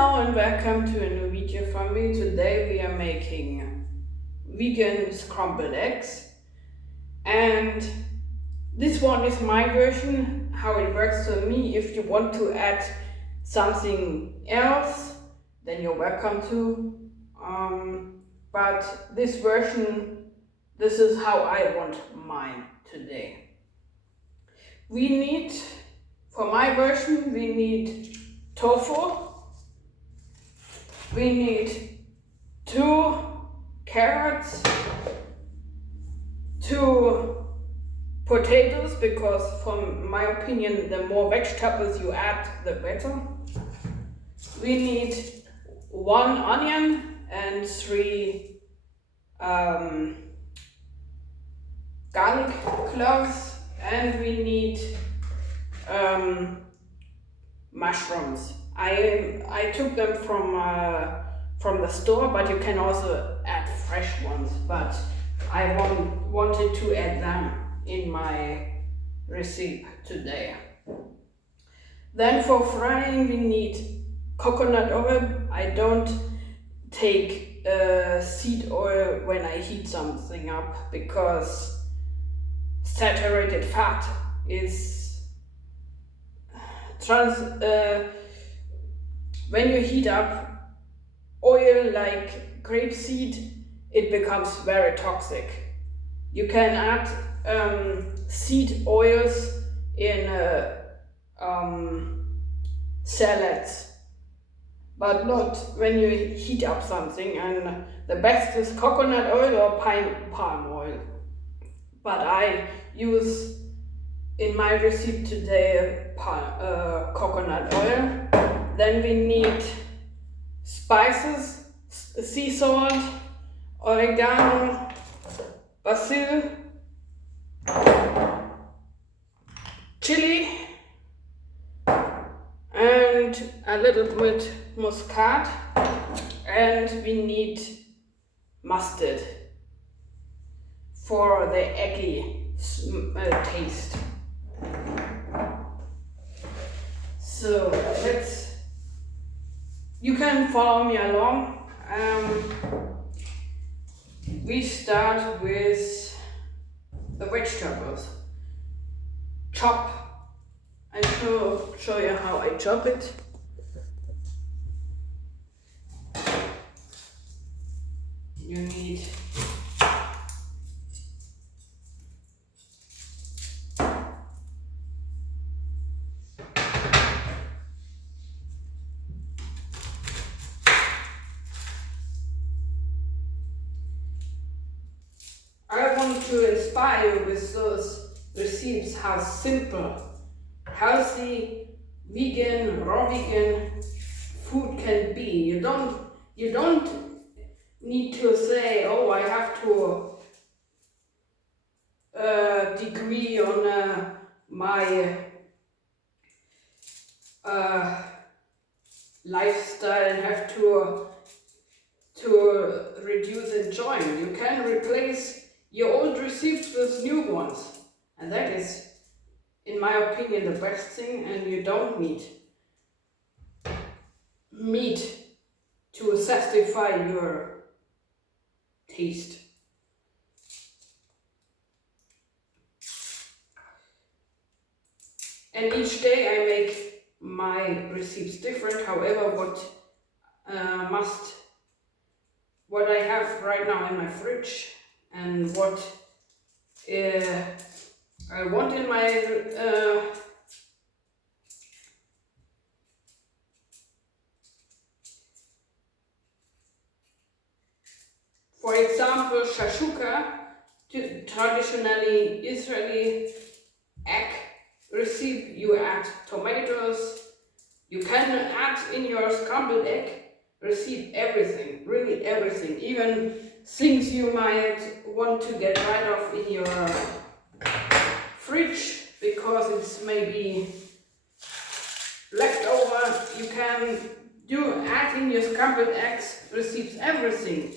Hello and welcome to a new video from me. Today we are making vegan scrambled eggs, and this one is my version, how it works for me. If you want to add something else, then you're welcome to. But this version, this is how I want mine today. We need, for my version, we need tofu. We need 2 carrots, 2 potatoes, because from my opinion the more vegetables you add the better. We need 1 onion and 3 garlic cloves, and we need mushrooms. I took them from the store, but you can also add fresh ones, but I wanted to add them in my recipe today. Then for frying we need coconut oil. I don't take seed oil when I heat something up, because saturated fat is when you heat up oil like grapeseed, it becomes very toxic. You can add seed oils in salads, but not when you heat up something, and the best is coconut oil or palm oil. But I use in my recipe today coconut oil. Then we need spices, sea salt, oregano, basil, chili, and a little bit muscat, and we need mustard for the eggy taste. So you can follow me along. We start with the vegetables. Chop, and show you how I chop it. You need I want to inspire you with those recipes, how simple, healthy, vegan, raw vegan food can be. You don't need to say, oh, I have to degree on my lifestyle and have to reduce enjoyment. You can replace your old recipes with new ones, and that is, in my opinion, the best thing. And you don't need meat to satisfy your taste. And each day I make my recipes different. However, what I have right now in my fridge and what I want in my for example, shashuka, traditionally Israeli egg recipe. You add tomatoes. You can add in your scrambled egg recipe everything, really everything, even things you might want to get rid of in your fridge because it's maybe leftover. You can add in your scrambled eggs recipes everything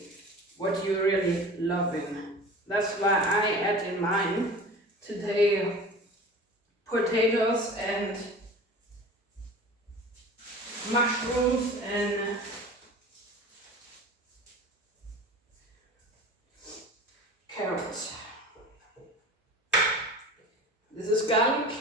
what you really love in. That's why I add in mine today potatoes and mushrooms and carrots. This is garlic.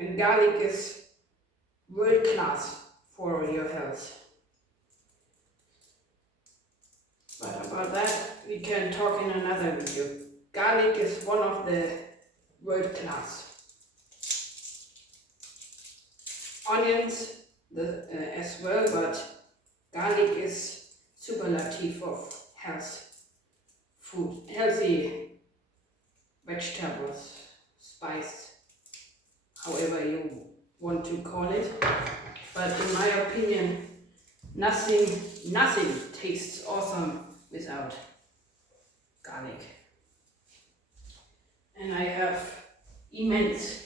And garlic is world class for your health. But about that we can talk in another video. Garlic is one of the world class. Onions as well, but garlic is superlative of healthy vegetables, spice, however you want to call it. But in my opinion, nothing tastes awesome without garlic. And I have immense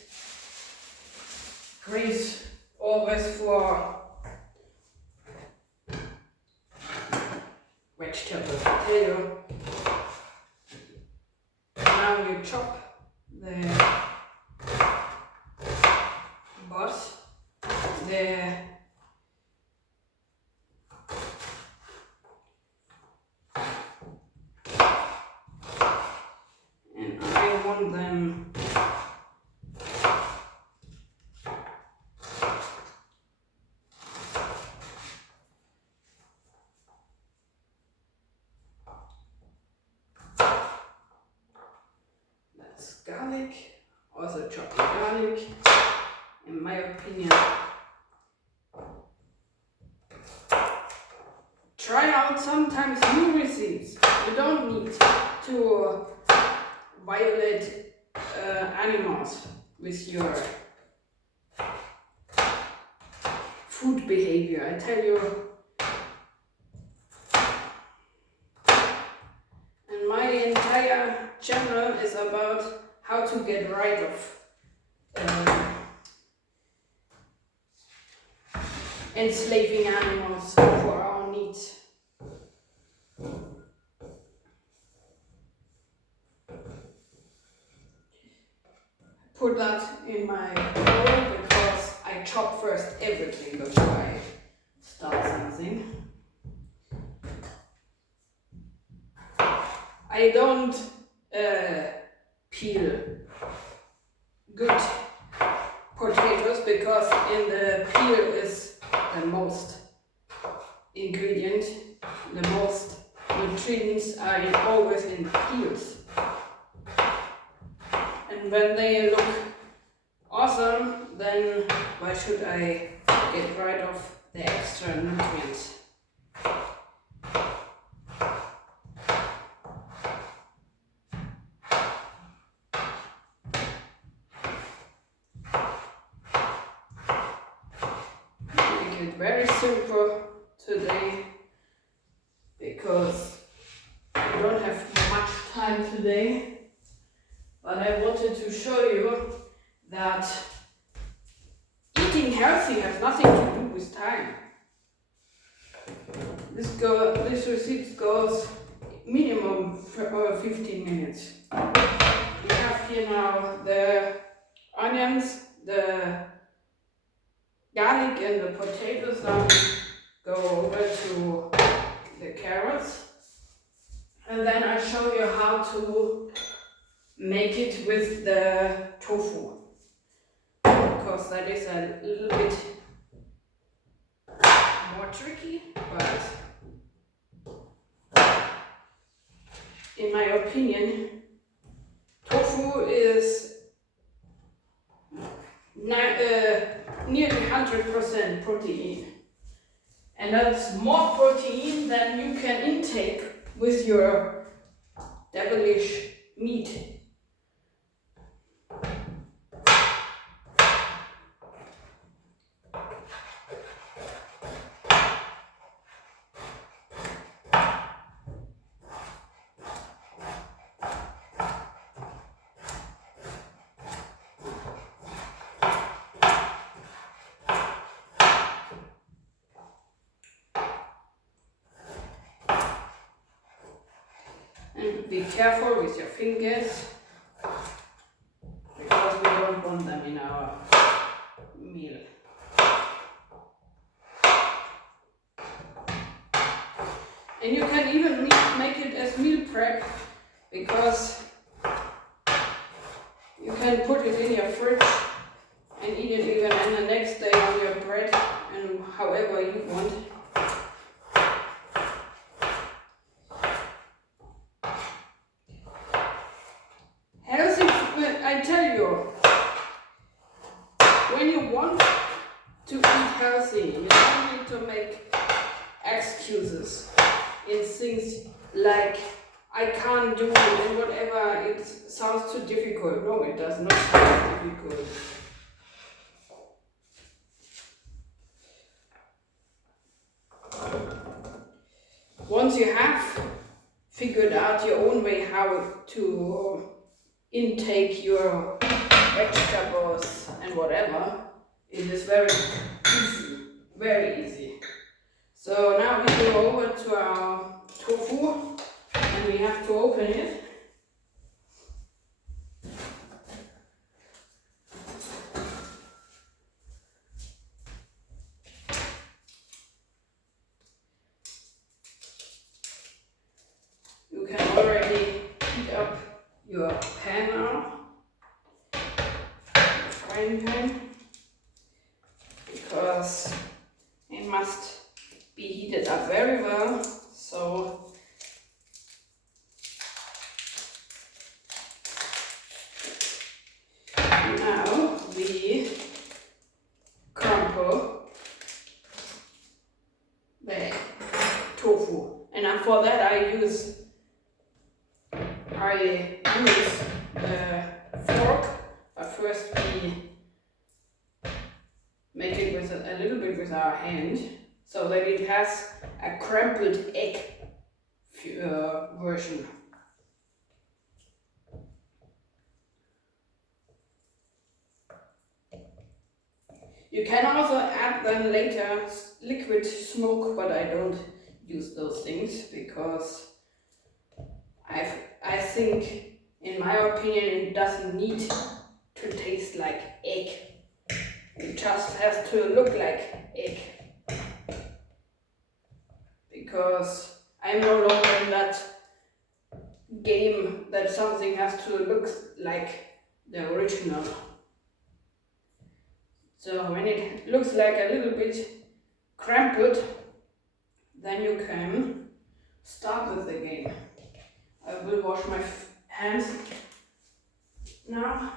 grace always for vegetables. I tell you, now you chop the boss, and I want them garlic, also chopped garlic, in my opinion. Try out sometimes new recipes. You don't need to violate animals with your food behavior. I tell you, and my entire channel is about how to get rid of enslaving animals for our needs. Put that in my bowl because I chop first everything before I start something. I don't peel good potatoes because in the peel is the most ingredient, the most nutrients are always in peels. And when they look awesome, then why should I get rid of the extra nutrients? Very simple today because I don't have much time today, but I wanted to show you that eating healthy has nothing to do with time. This recipe goes minimum for 15 minutes. We have here now the onions, the garlic and the potatoes. Now we go over to the carrots, and then I show you how to make it with the tofu, because that is a little bit more tricky, but in my opinion tofu is nearly 100% protein, and that's more protein than you can intake with your devilish meat. be careful with your fingers because we don't want them in our meal. And you can even make it as meal prep because you can put it in your fridge and eat it even on the next day on your bread and however you want. Healthy, I tell you, when you want to eat healthy, you don't need to make excuses in things like I can't do it and whatever, it sounds too difficult. No, it does not sound difficult. Once you have figured out your own way how to intake your vegetables and whatever, it is very easy, very easy. So now we go over to our tofu and we have to open it. You can already heat up your pan now, frying pan, because it must be heated up very well. So now we crumple the tofu, and for that I use the fork, but first we make it with a little bit with our hand so that it has a crumpled egg version. You can also add then later liquid smoke, but I don't use those things because I think, in my opinion, it doesn't need to taste like egg. It just has to look like egg. Because I'm no longer in that game that something has to look like the original. So when it looks like a little bit crumpled, then you can start with the game. I will wash my hands now.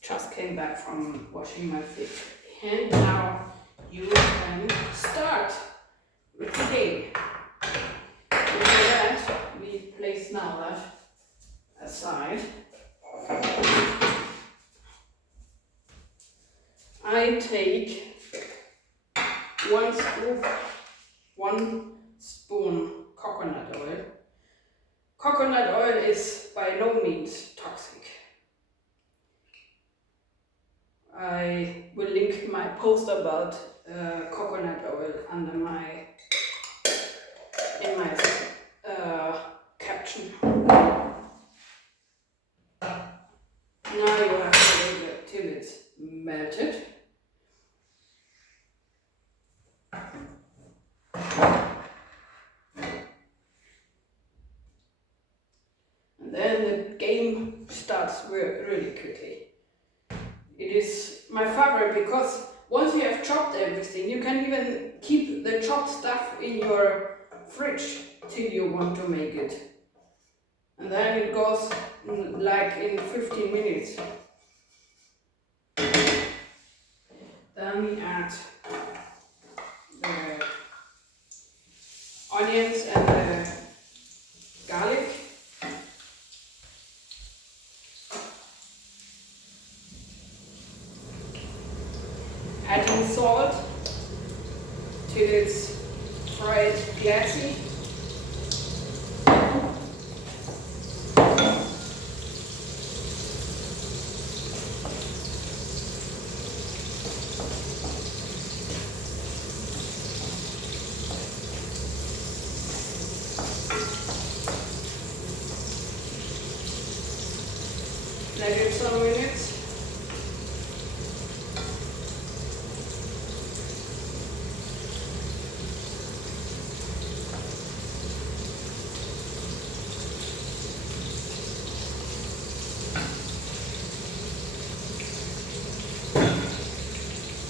Just came back from washing my hand. Now you can start with the game. And for that, we place now that aside. I take 1 spoon coconut oil. Coconut oil is by no means toxic. I will link my post about coconut oil under in my caption. Now you have to wait it till it's melted. And then the game starts really quickly. It is my favorite because once you have chopped everything, you can even keep the chopped stuff in your fridge till you want to make it. And then it goes like in 15 minutes. Then we add the onions and the garlic. Adding salt till it's fried glassy.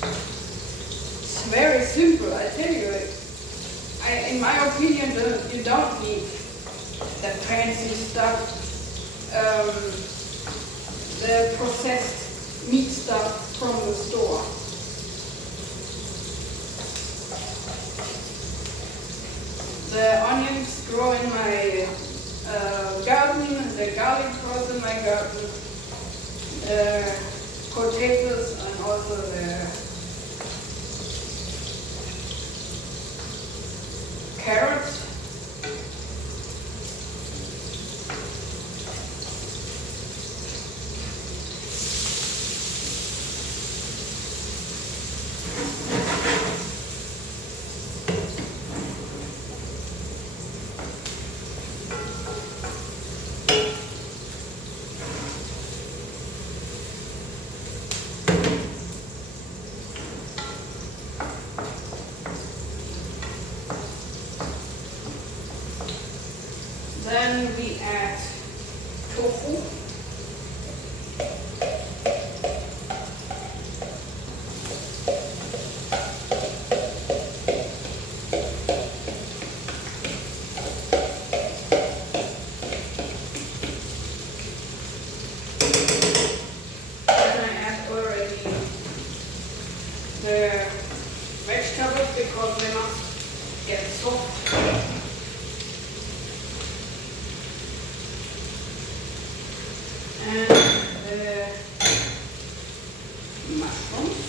It's very simple, I tell you. In my opinion, you don't need the fancy stuff, the processed meat stuff from the store. The onions grow in my garden, the garlic grows in my garden, the potatoes and also the carrots. Then we add tofu. Then I add already the vegetables because they must get soft. And the mushrooms.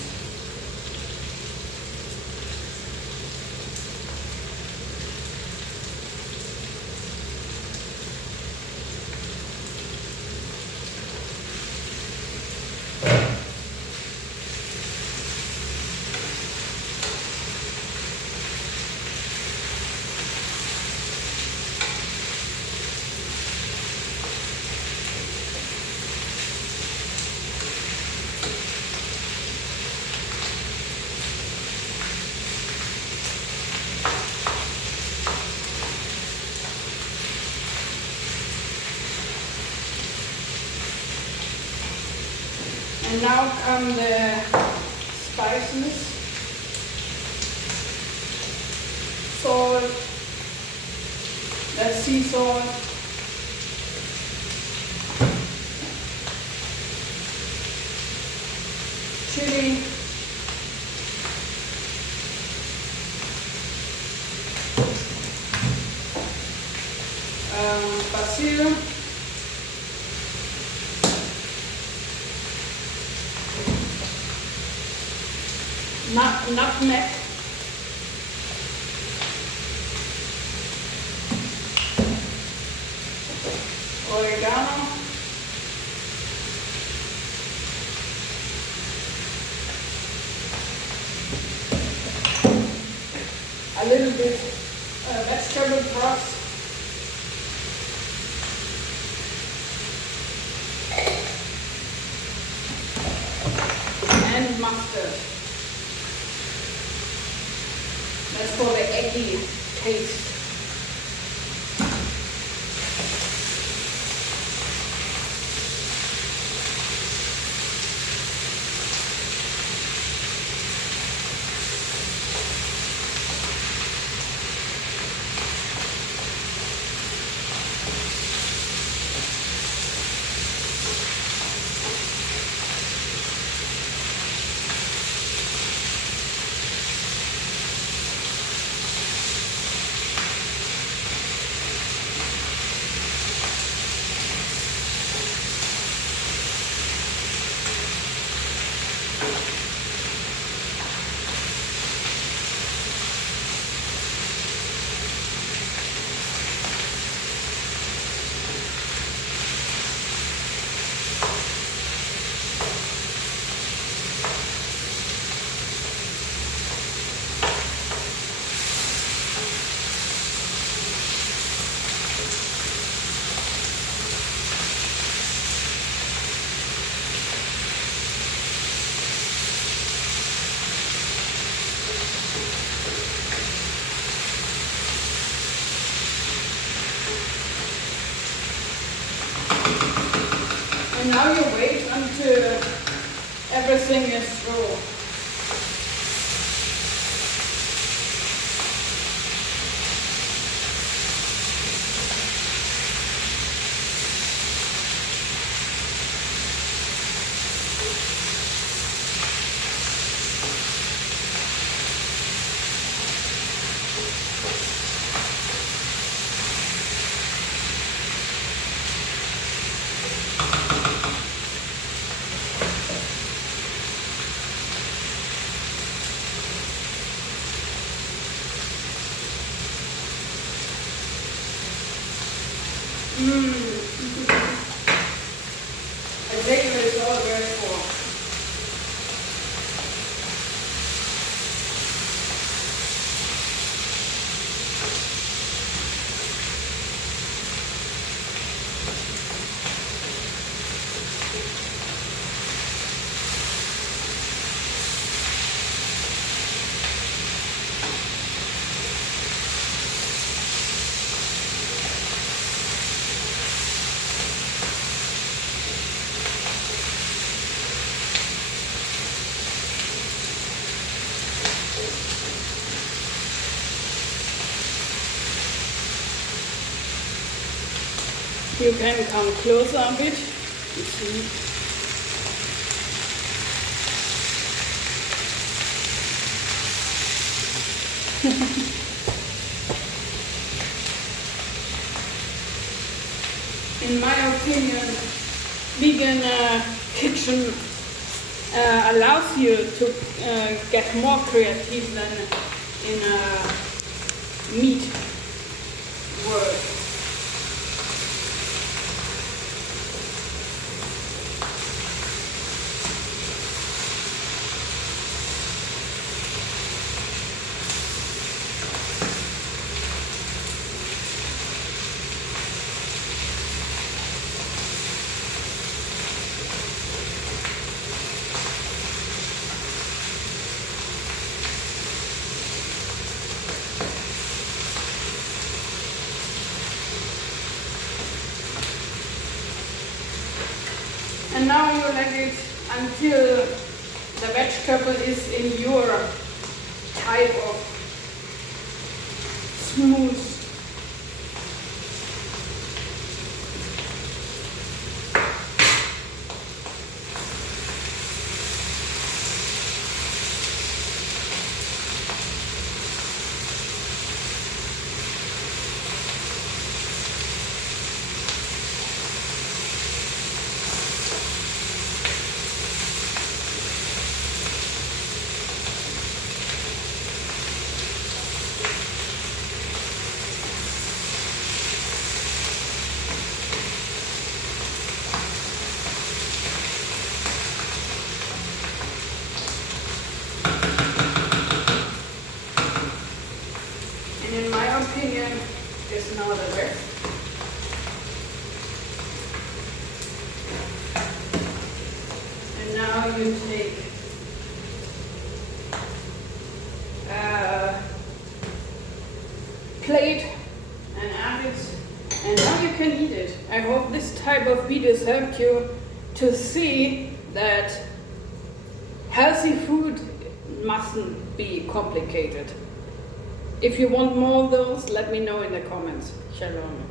And now come the spices, salt, the sea salt, chili, basil, nutmeg, oregano, a little bit vegetable broth, and mustard. That's for the eggy taste. And now you wait until everything is through. A bagel is always for. You can come closer a bit. You see. In my opinion, vegan kitchen allows you to get more creative than in meat world. And now you let it until the vegetable is in your type of smooth. In my opinion, is now the best. And now you take a plate and add it, and now you can eat it. I hope this type of videos helped you to see that healthy food mustn't be complicated. If you want more of those, let me know in the comments. Shalom.